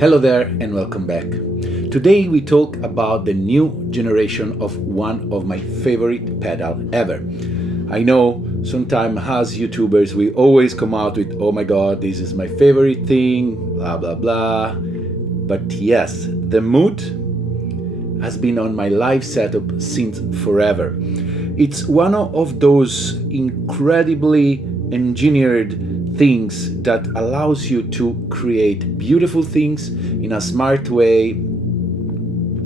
Hello there and welcome back. Today we talk about the new generation of one of my favorite pedal ever. I know sometimes as YouTubers we always come out with, oh my god, this is my favorite thing, blah blah blah. But yes, the Mood has been on my live setup since forever. It's one of those incredibly engineered things that allows you to create beautiful things in a smart way.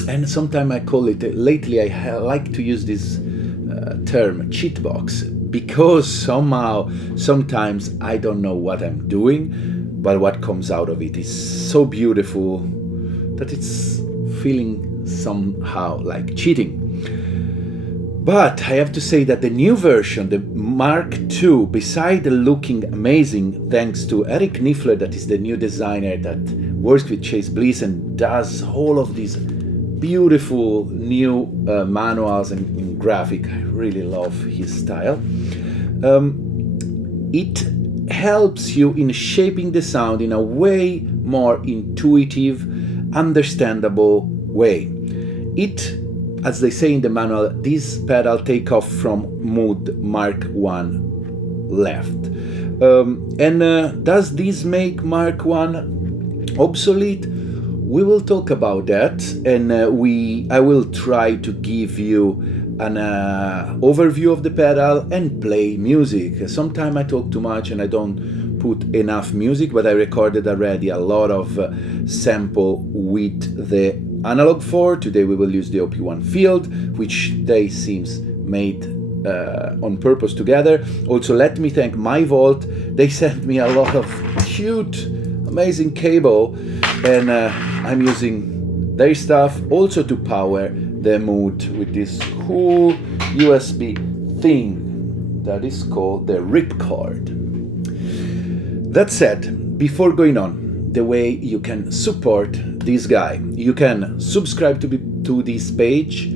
And sometimes I call it, lately I like to use this term cheat box, because sometimes I don't know what I'm doing, but what comes out of it is so beautiful that it's feeling somehow like cheating. But I have to say that the new version, the Mark II, beside looking amazing, thanks to Eric Niffler, that is the new designer that works with Chase Bliss and does all of these beautiful new manuals and graphic. I really love his style. It helps you in shaping the sound in a way more intuitive, understandable way. It, as they say in the manual, this pedal take off from Mood Mark I left. Does this make Mark I obsolete? We will talk about that, and I will try to give you an overview of the pedal and play music. Sometimes I talk too much and I don't put enough music, but I recorded already a lot of sample with the Analog 4. Today we will use the OP1 field, which they seems made on purpose together. Also, let me thank My Vault. They sent me a lot of cute, amazing cable, and I'm using their stuff also to power the Mood with this cool USB thing that is called the ripcord. That said, before going on, the way you can support this guy, you can subscribe to this page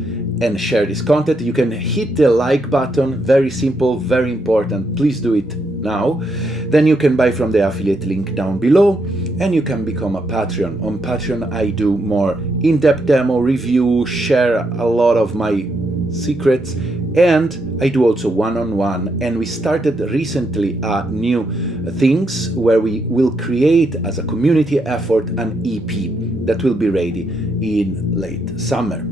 and share this content. You can hit the like button, very simple, very important, please do it now. Then you can buy from the affiliate link down below, and you can become a Patreon. On Patreon I do more in-depth demo review, share a lot of my secrets, and I do also one-on-one, and we started recently new things where we will create as a community effort an EP that will be ready in late summer.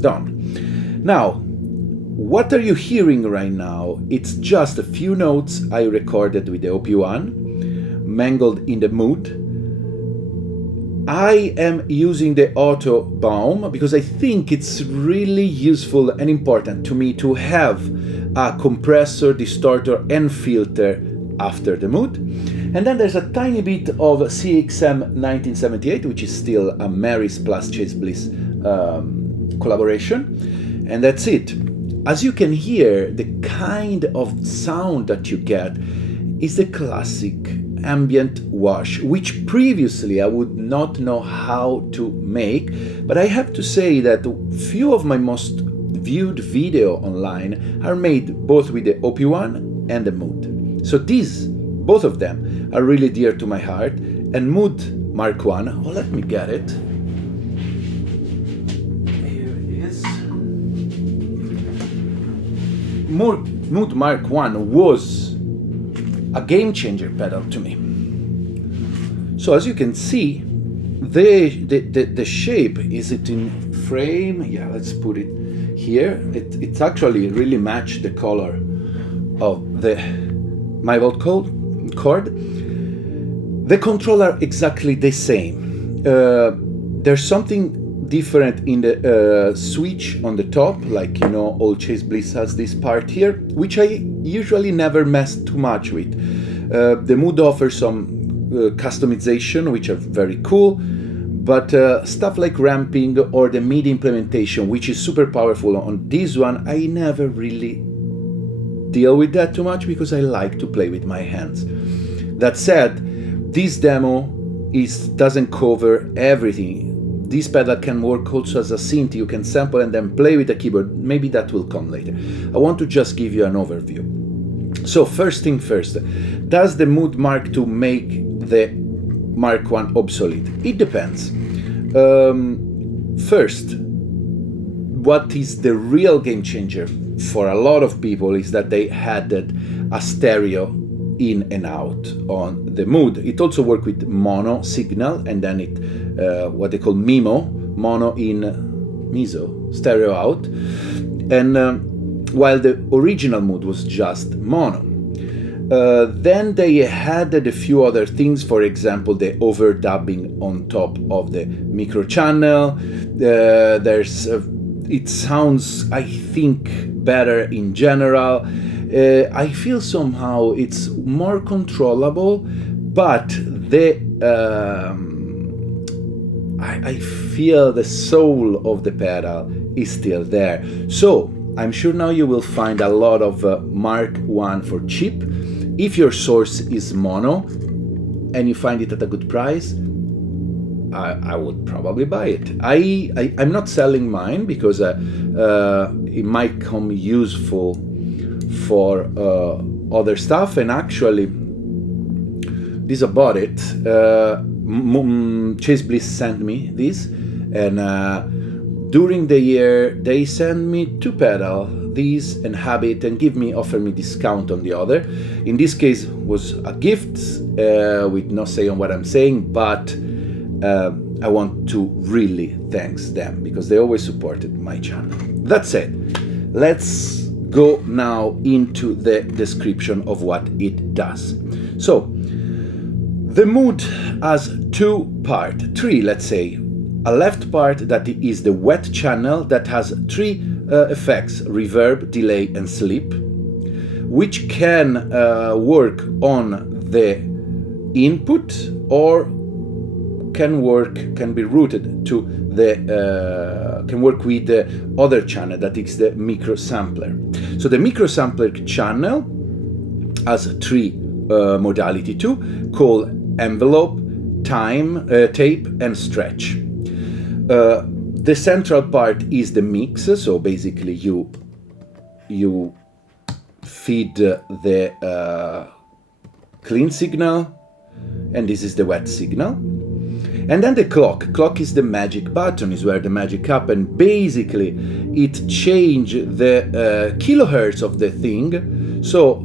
Done. Now, what are you hearing right now? It's just a few notes I recorded with the OP1, mangled in the Mood. I am using the Auto Baum because I think it's really useful and important to me to have a compressor, distorter and filter after the Mood. And then there's a tiny bit of CXM 1978, which is still a Mary's plus Chase Bliss collaboration. And that's it. As you can hear, the kind of sound that you get is the classic ambient wash, which previously I would not know how to make, but I have to say that few of my most viewed video online are made both with the OP1 and the Mood. So these, both of them, are really dear to my heart. And Mood Mark I, oh, let me get it. Here it is. Mood Mark I was a game changer pedal to me. So as you can see, the shape, is it in frame? Yeah, let's put it here. It's actually really matched the color of the My Vault cord. The controller exactly the same. There's something different in the switch on the top, like, you know, all Chase Bliss has this part here, which I usually never mess too much with. The Mood offers some customization, which are very cool, but stuff like ramping or the MIDI implementation, which is super powerful on this one, I never really deal with that too much because I like to play with my hands. That said, this demo doesn't cover everything. This pedal can work also as a synth. You can sample and then play with the keyboard. Maybe that will come later. I want to just give you an overview. So first thing first, does the Mood Mark II make the Mark 1 obsolete? It depends. First, what is the real game changer for a lot of people is that they added a stereo in and out on the Mood. It also worked with mono signal, and then it what they call MIMO, mono in, MISO, stereo out, and while the original Mood was just mono. Then they added a few other things, for example, the overdubbing on top of the micro channel. It sounds, I think, better in general. I feel somehow it's more controllable, but I feel the soul of the pedal is still there. So I'm sure now you will find a lot of Mark 1 for cheap. If your source is mono and you find it at a good price, I would probably buy it. I'm not selling mine because it might come useful for other stuff, and actually this I bought it. Chase Bliss sent me this, and during the year they send me 2 pedals, these and Habit, and offer me discount on the other. In this case was a gift with no say on what I'm saying, but I want to really thank them because they always supported my channel. That said, let's go now into the description of what it does. So the Mood has 2 parts, 3 let's say. A left part that is the wet channel that has 3 effects: reverb, delay and sleep, which can work on the input or can be routed to the can work with the other channel that is the micro sampler. So the micro sampler channel has 3 modality too, called envelope, time, tape and stretch. The central part is the mix, so basically you feed the clean signal, and this is the wet signal. And then the clock is the magic button, is where the magic happens. Basically it changes the kilohertz of the thing, so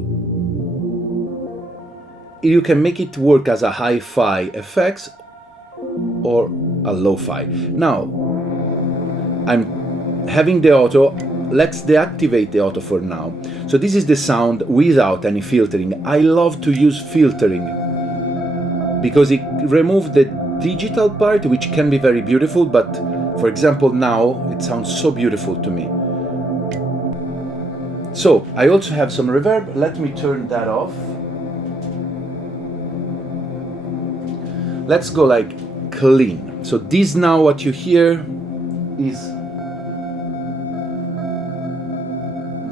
you can make it work as a hi-fi effects or a lo-fi. Now I'm having the auto. Let's deactivate the auto for now. So this is the sound without any filtering. I love to use filtering because it removes the digital part, which can be very beautiful, but for example now it sounds so beautiful to me. So I also have some reverb. Let me turn that off. Let's go like clean. So this now what you hear is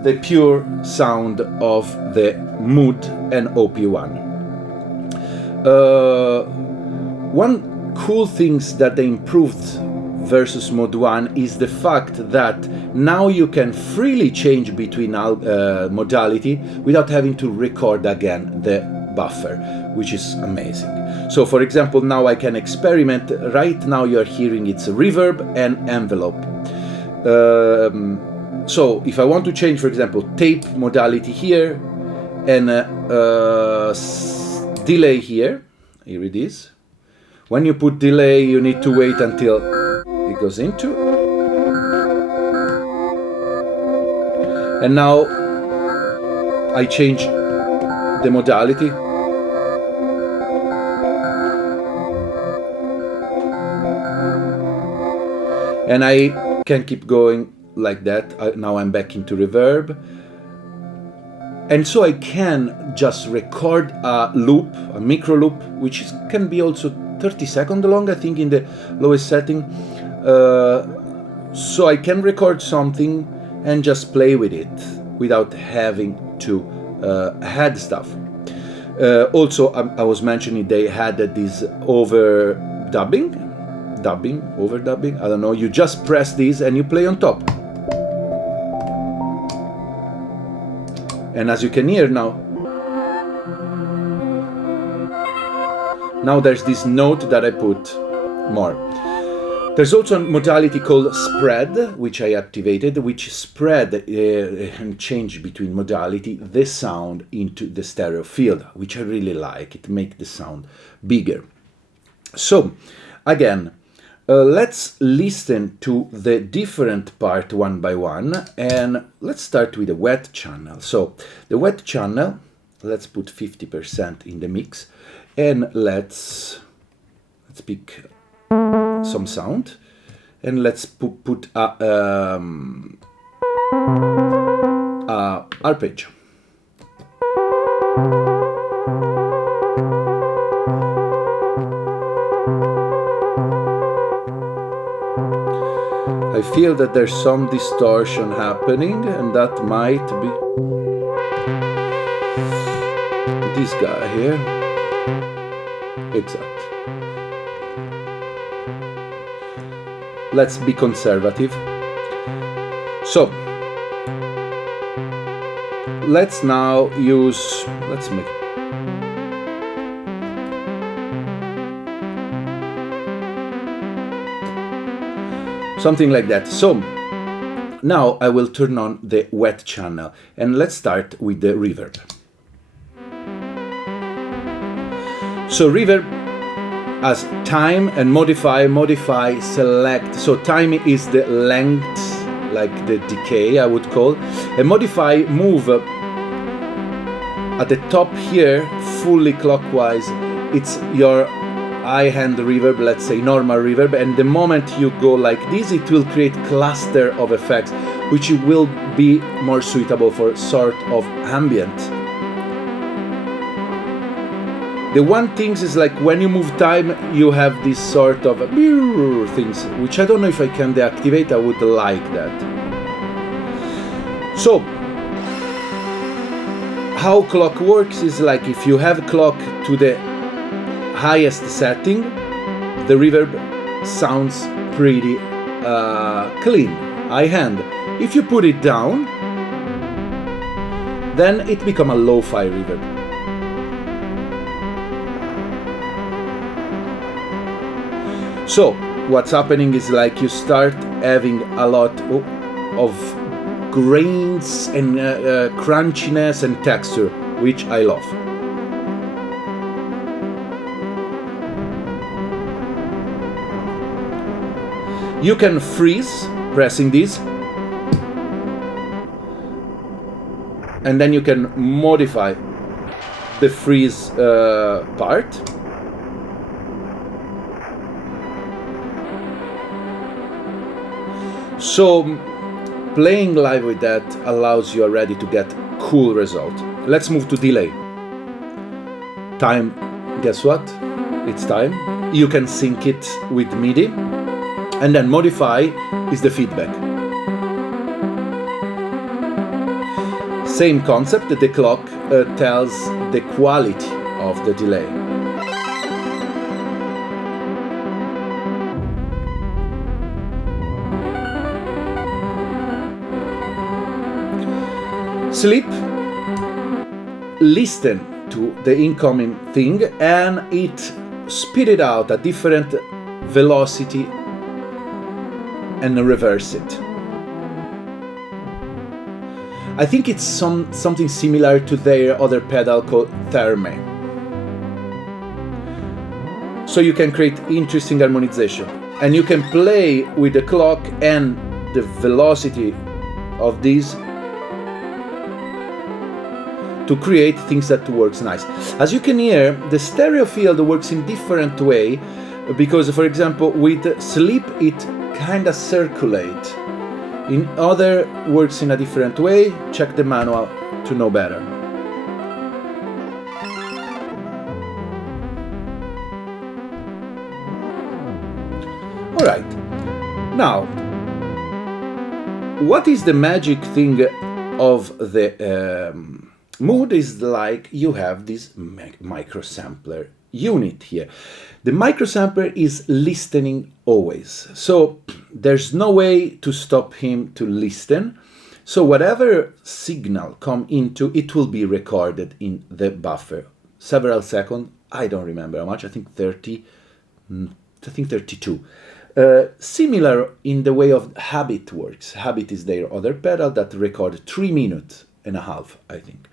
the pure sound of the Mood and OP1. One cool things that they improved versus Mood 1 is the fact that now you can freely change between modality without having to record again the buffer, which is amazing. So for example, now I can experiment. Right now you're hearing it's reverb and envelope. So if I want to change, for example, tape modality here and delay here it is. When you put delay, you need to wait until it goes into. And now I change the modality. And I can keep going like that. Now I'm back into reverb. And so I can just record a loop, a micro loop, which can be also 30 seconds long, I think, in the lowest setting. So I can record something and just play with it without having to add stuff. Also, I was mentioning they had this overdubbing, I don't know, you just press this and you play on top. And as you can hear now, Now there's this note that I put more. There's also a modality called spread, which I activated, which spread and change between modality the sound into the stereo field, which I really like. It makes the sound bigger. So, again, let's listen to the different part one by one, and let's start with the wet channel. So, the wet channel, let's put 50% in the mix, and let's pick some sound, and let's put a arpeggio. I feel that there's some distortion happening, and that might be this guy here. Exactly. Let's be conservative. So, let's now use, let's make something like that. So, now I will turn on the wet channel, and let's start with the reverb. So, reverb as time and modify, select. So time is the length, like the decay I would call, and modify, move at the top here fully clockwise. It's your high hand reverb, let's say normal reverb, and the moment you go like this, it will create cluster of effects, which will be more suitable for sort of ambient. The one thing is like when you move time, you have this sort of things, which I don't know if I can deactivate. I would like that. So, how clock works is like if you have clock to the highest setting, the reverb sounds pretty clean, high hand. If you put it down, then it becomes a lo-fi reverb. So, what's happening is like you start having a lot of grains and crunchiness and texture, which I love. You can freeze pressing this, and then you can modify the freeze part. So playing live with that allows you already to get cool result. Let's move to delay. Time, guess what? It's time. You can sync it with MIDI, and then modify is the feedback. Same concept, that the clock tells the quality of the delay. Sleep, listen to the incoming thing, and it spit it out at different velocity and reverse it. I think it's something similar to their other pedal called Therme. So you can create interesting harmonization, and you can play with the clock and the velocity of these to create things that works nice. As you can hear, the stereo field works in different way, because for example with sleep it kind of circulate. In other works in a different way. Check the manual to know better. Alright, now what is the magic thing of the Mood is like you have this micro sampler unit here. The micro sampler is listening always, so there's no way to stop him to listen. So whatever signal come into, it will be recorded in the buffer several seconds I don't remember how much, I think 30, I think 32. Similar in the way of Habit works. Habit is their other pedal that record 3 minutes and a half, I think.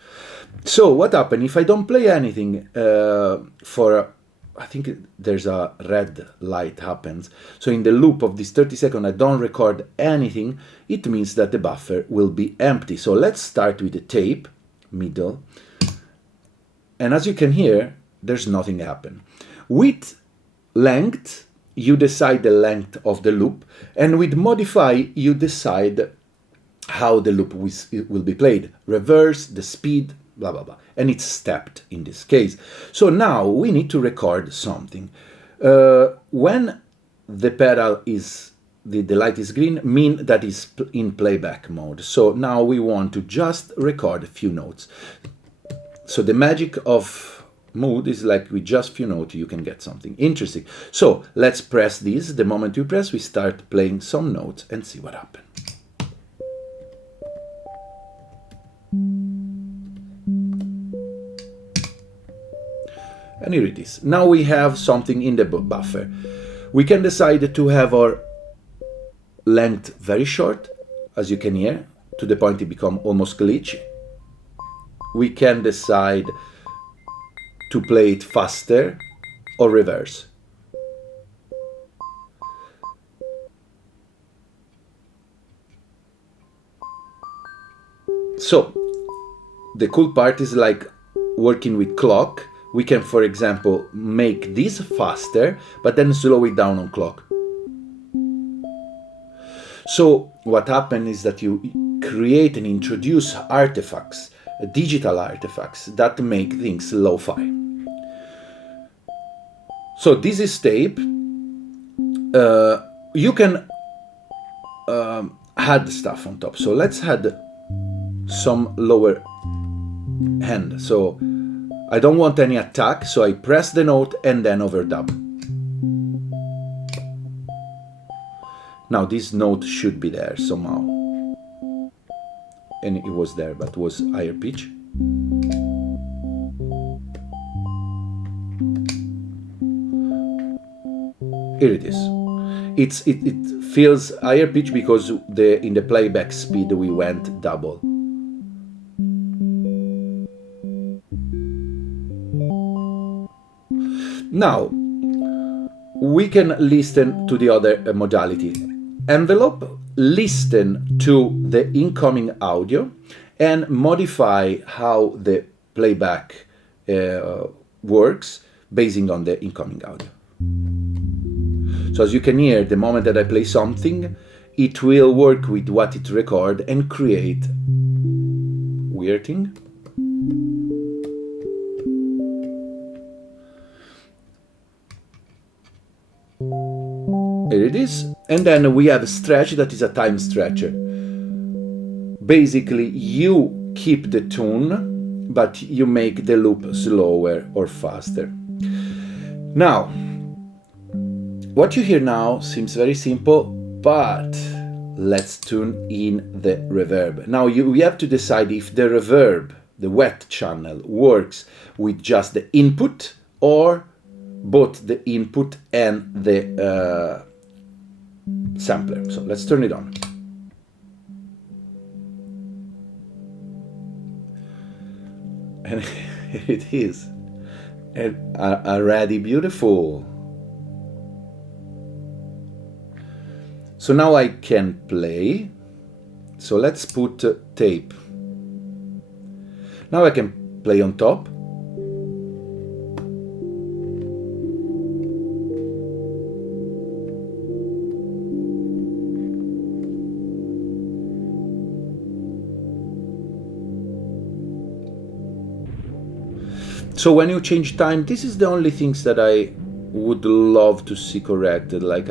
So what happens if I don't play anything for, I think there's a red light happens. So in the loop of this 30 seconds, I don't record anything. It means that the buffer will be empty. So let's start with the tape, middle. And as you can hear, there's nothing happen. With length, you decide the length of the loop. And with modify, you decide how the loop will be played. Reverse, the speed, blah, blah, blah. And it's stepped in this case. So now we need to record something. When the pedal is, the light is green, mean that is in playback mode. So now we want to just record a few notes. So the magic of Mood is like with just few notes you can get something interesting. So let's press this. The moment you press, we start playing some notes and see what happens. And here it is. Now we have something in the buffer. We can decide to have our length very short, as you can hear, to the point it becomes almost glitchy. We can decide to play it faster or reverse. So the cool part is like working with clock. We can, for example, make this faster, but then slow it down on clock. So what happens is that you create and introduce artifacts, digital artifacts that make things lo-fi. So this is tape. You can add stuff on top. So let's add some lower end. So I don't want any attack, so I press the note and then overdub. Now this note should be there somehow. And it was there, but was higher pitch. Here it is. It feels higher pitch because in the playback speed we went double. Now we can listen to the other modality. Envelope, listen to the incoming audio and modify how the playback works based on the incoming audio. So as you can hear, the moment that I play something, it will work with what it records and create weird thing. Here it is. And then we have a stretch that is a time stretcher. Basically, you keep the tune, but you make the loop slower or faster. Now, what you hear now seems very simple, but let's tune in the reverb. Now we have to decide if the reverb, the wet channel, works with just the input or both the input and the sampler. So let's turn it on. And it is already beautiful. So now I can play. So let's put tape. Now I can play on top. So when you change time, this is the only things that I would love to see corrected. Like,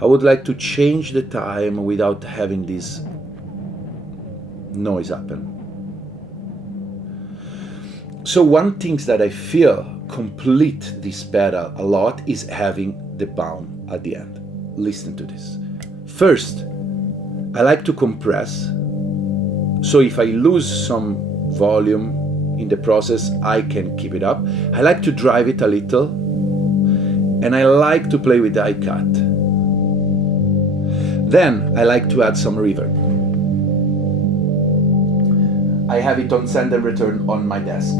I would like to change the time without having this noise happen. So one thing that I feel complete this pedal a lot is having the bound at the end. Listen to this. First, I like to compress. So if I lose some volume in the process, I can keep it up. I like to drive it a little, and I like to play with the high cut. Then I like to add some reverb. I have it on send and return on my desk.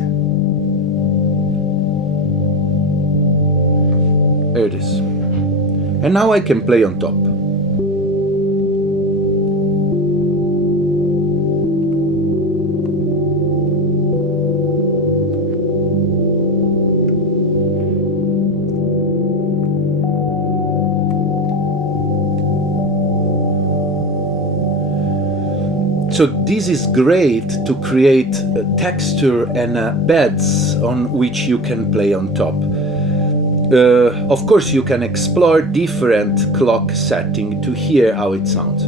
There it is. And now I can play on top. So this is great to create texture and beds on which you can play on top. Of course, you can explore different clock setting to hear how it sounds.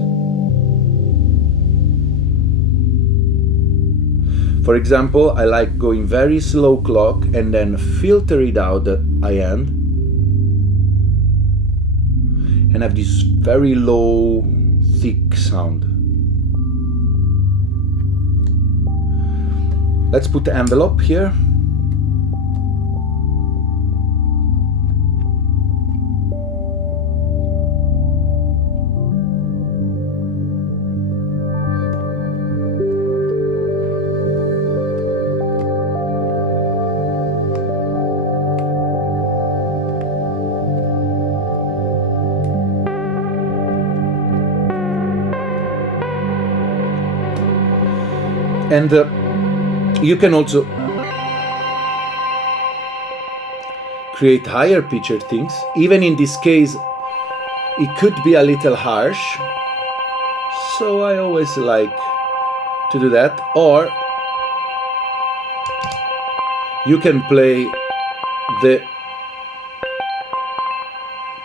For example, I like going very slow clock and then filter it out the high end and have this very low, thick sound. Let's put the envelope here. And you can also create higher pitched things. Even in this case, it could be a little harsh. So I always like to do that. Or you can play the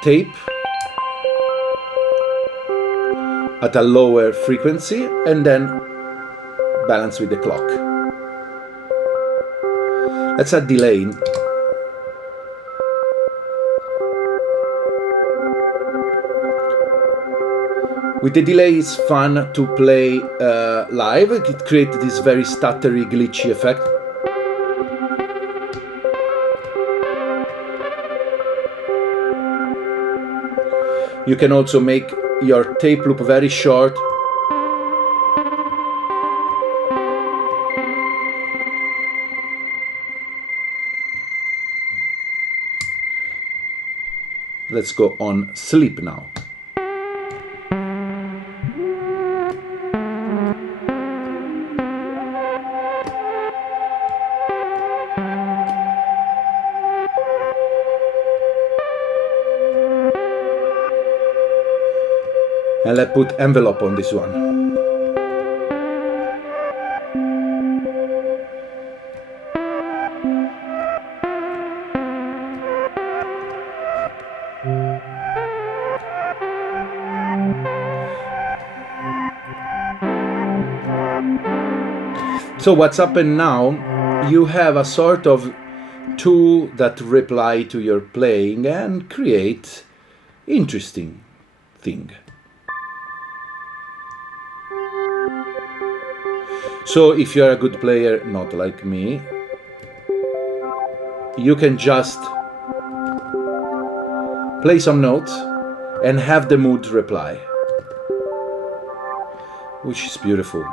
tape at a lower frequency and then balance with the clock. Let's add delay. With the delay, it's fun to play live. It creates this very stuttery, glitchy effect. You can also make your tape loop very short. Let's go on sleep now. And let's put envelope on this one. So what's happened now, you have a sort of tool that reply to your playing and create interesting thing. So if you're a good player, not like me, you can just play some notes and have the mood reply, which is beautiful.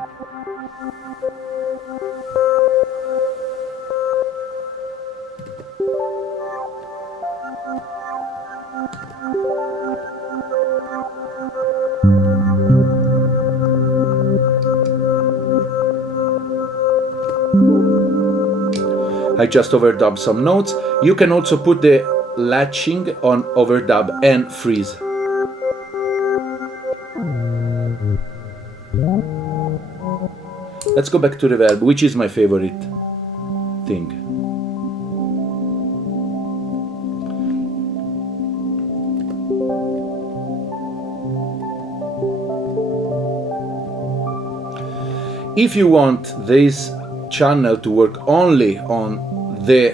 I just overdub some notes. You can also put the latching on overdub and freeze. Let's go back to reverb, which is my favorite thing. If you want this channel to work only on the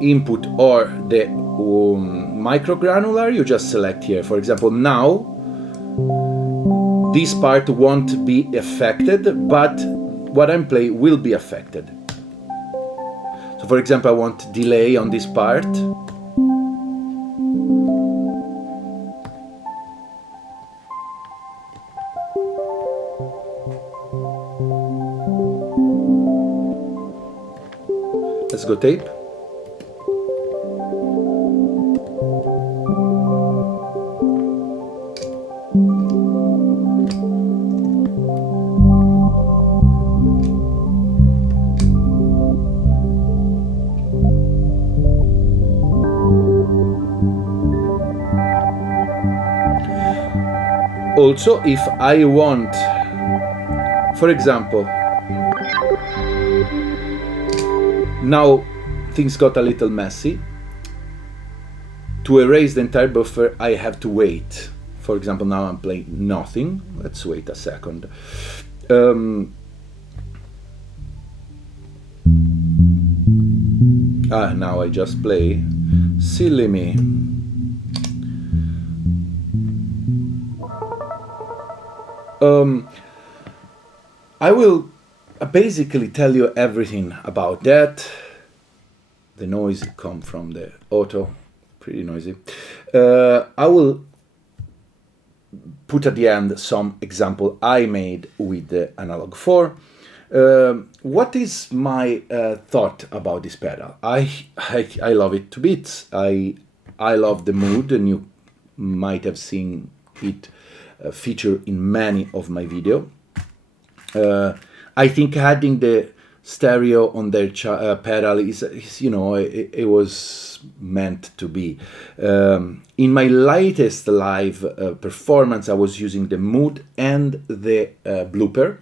input or the microgranular, you just select here. For example, now this part won't be affected, but what I'm playing will be affected. For example, I want delay on this part. Let's go tape. Also, if I want, for example, now things got a little messy. To erase the entire buffer, I have to wait. For example, now I'm playing nothing. Let's wait a second. Now I just play. Silly me. I will basically tell you everything about that. The noise comes from the auto, pretty noisy. I will put at the end some example I made with the Analog 4. What is my thought about this pedal? I love it to bits. I love the Mood, and you might have seen it feature in many of my video. I think adding the stereo on their pedal is you know, it was meant to be. In my latest live performance, I was using the Mood and the blooper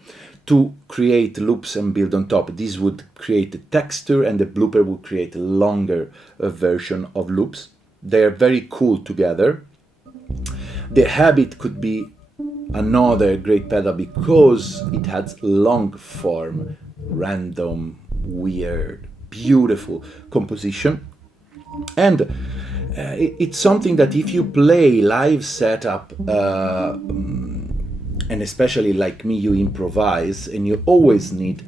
to create loops and build on top. This would create the texture, and the blooper would create a longer version of loops. They are very cool together. The Habit could be another great pedal because it has long form, random, weird, beautiful composition. And it's something that if you play live setup, and especially like me, you improvise, and you always need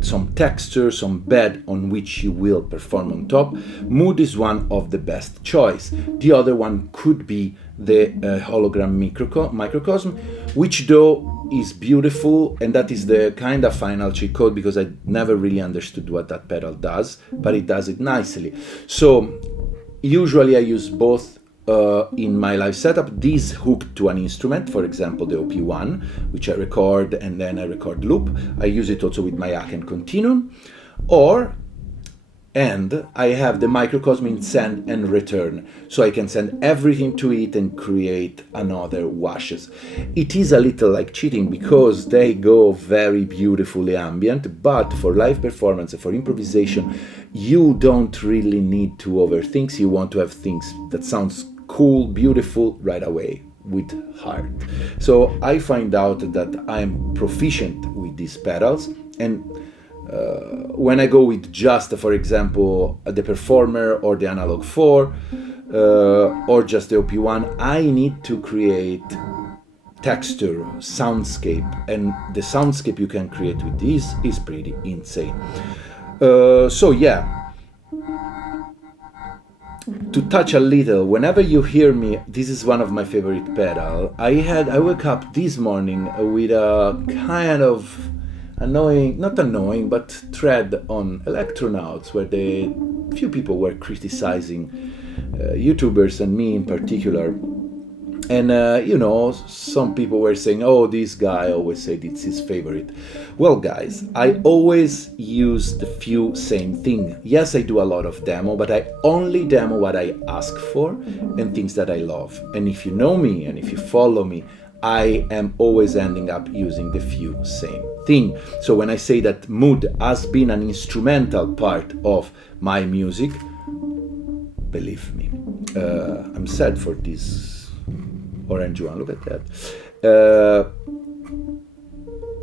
some texture, some bed on which you will perform on top, Mood is one of the best choice. The other one could be the hologram microcosm, which though is beautiful, and that is the kind of final cheat code, because I never really understood what that pedal does, but it does it nicely. So usually I use both in my live setup. This hooked to an instrument, for example the OP1, which I record and then I record loop. I use it also with my Haken Continuum, and I have the microcosm in send and return, so I can send everything to it and create another washes. It is a little like cheating because they go very beautifully ambient, but for live performance and for improvisation, you don't really need to overthink. You want to have things that sounds cool, beautiful right away with heart. So I find out that I'm proficient with these pedals, and when I go with just, for example, the Performer or the Analog 4 or just the OP1, I need to create texture, soundscape, and the soundscape you can create with this is pretty insane. So yeah, to touch a little, whenever you hear me, this is one of my favorite pedal. I woke up this morning with a kind of annoying, not annoying, but thread on Electronauts, where few people were criticizing YouTubers and me in particular. And you know, some people were saying, oh, this guy always said it's his favorite. Well guys, I always use the few same thing. Yes, I do a lot of demo, but I only demo what I ask for and things that I love. And if you know me and if you follow me, I am always ending up using the few same thing. So when I say that Mood has been an instrumental part of my music, believe me, I'm sad for this orange one, look at that.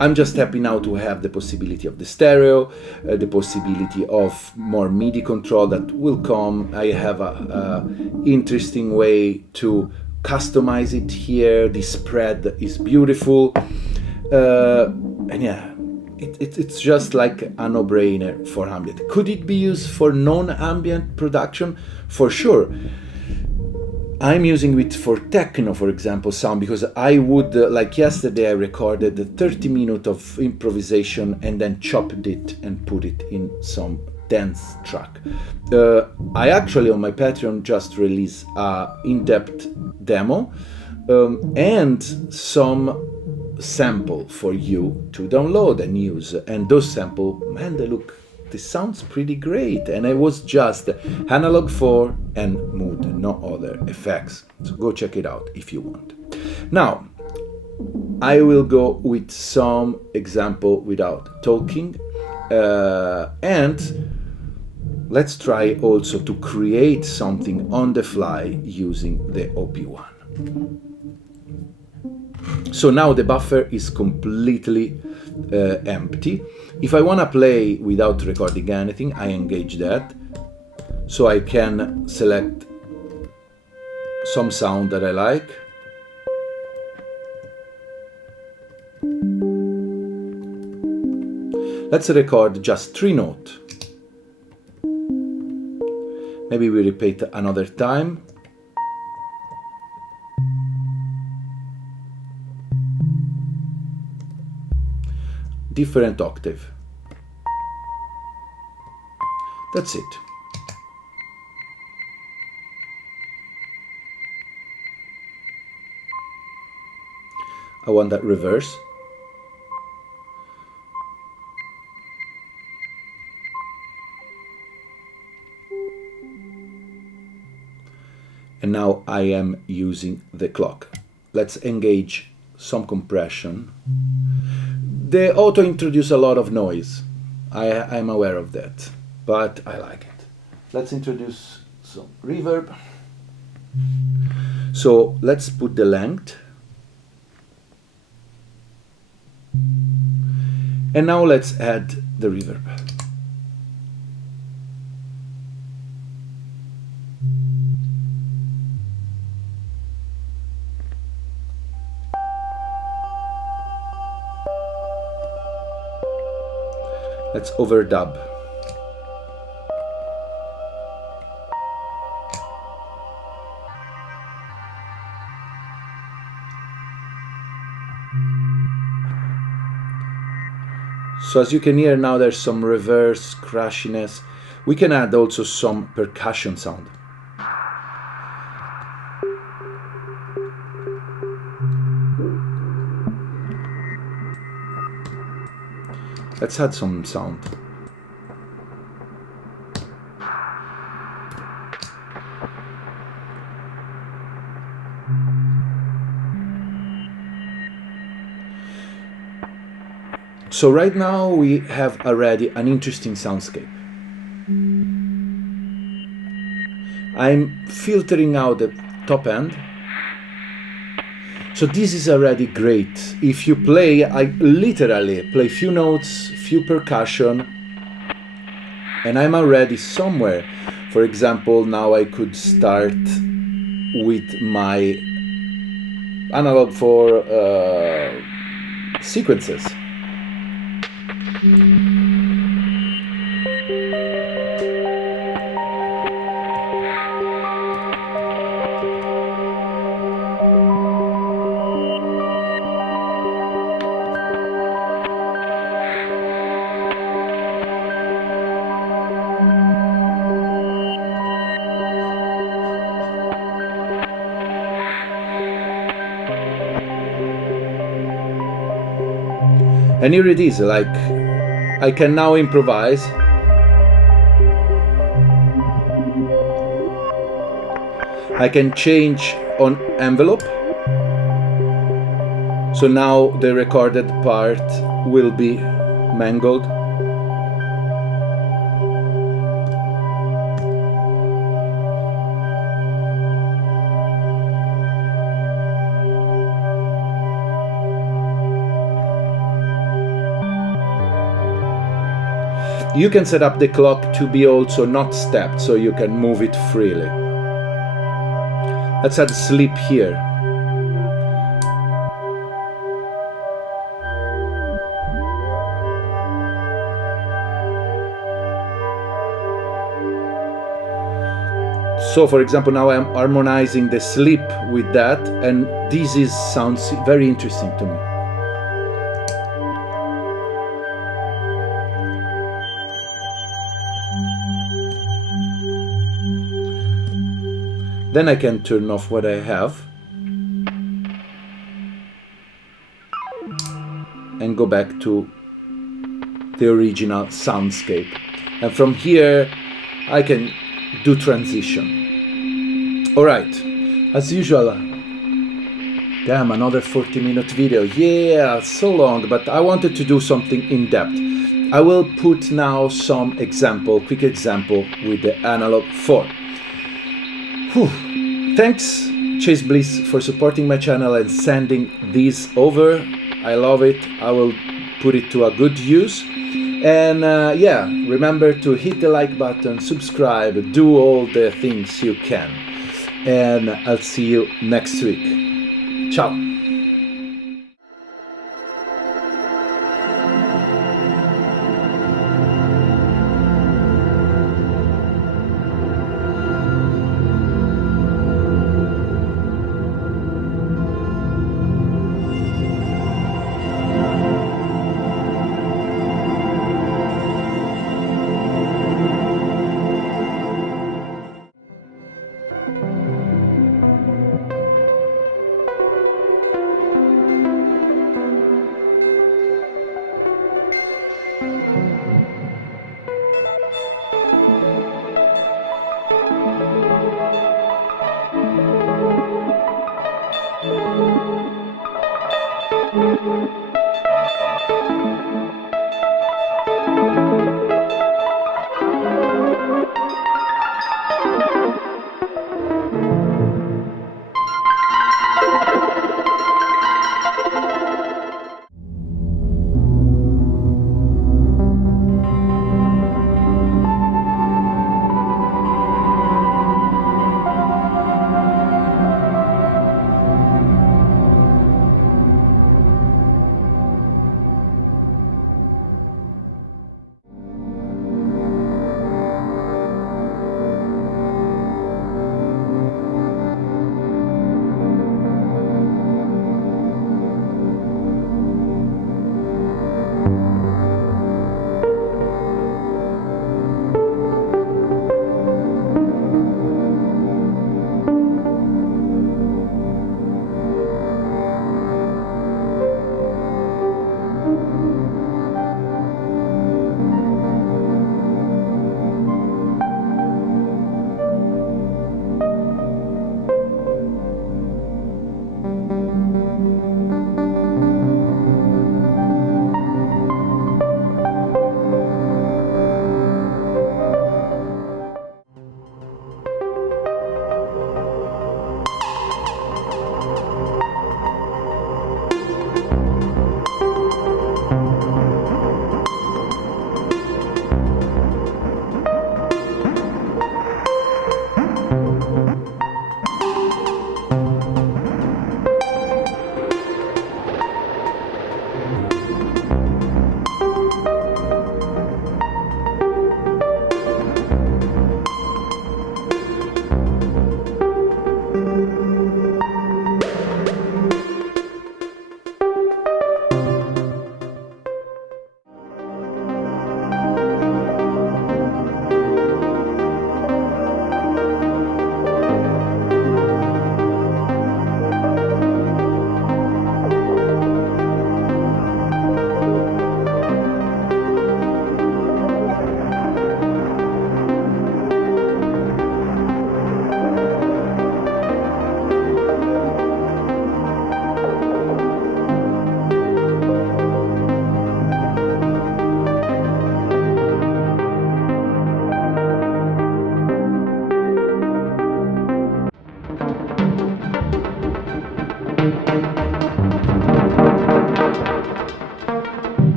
I'm just happy now to have the possibility of the stereo, the possibility of more MIDI control that will come. I have a interesting way to customize it here. The spread is beautiful, and yeah, it's just like a no-brainer for ambient. Could it be used for non-ambient production? For sure. I'm using it for techno, for example, sound, because I would, like yesterday, I recorded 30 minutes of improvisation and then chopped it and put it in some dance track. I actually, on my Patreon, just released a in-depth demo and some sample for you to download and use. And those sample, man, this sounds pretty great. And it was just analog 4 and Mood, no other effects. So go check it out if you want. Now, I will go with some example without talking. And let's try also to create something on the fly using the OP1. So now the buffer is completely empty. If I want to play without recording anything, I engage that. So I can select some sound that I like. Let's record just 3 notes. Maybe we repeat another time. Different octave. That's it. I want that reverse. And now I am using the clock. Let's engage some compression. The auto introduces a lot of noise. I'm aware of that, but I like it. Let's introduce some reverb. So let's put the length. And now let's add the reverb. Let's overdub. So as you can hear now, there's some reverse crashiness. We can add also some percussion sound. Let's add some sound. So right now we have already an interesting soundscape. I'm filtering out the top end. So this is already great. If you play, I literally play few notes, few percussion, and I'm already somewhere. For example, now I could start with my analog for sequences. And here it is, like, I can now improvise. I can change on envelope. So now the recorded part will be mangled. You can set up the clock to be also not stepped, so you can move it freely. Let's add sleep here. So for example, now I'm harmonizing the sleep with that, and sounds very interesting to me. Then I can turn off what I have and go back to the original soundscape. And from here, I can do transition. All right, as usual, damn, another 40-minute video. Yeah, so long, but I wanted to do something in depth. I will put now some quick example with the analog 4. Whew. Thanks, Chase Bliss, for supporting my channel and sending this over. I love it. I will put it to a good use. And yeah, remember to hit the like button, subscribe, do all the things you can. And I'll see you next week. Ciao.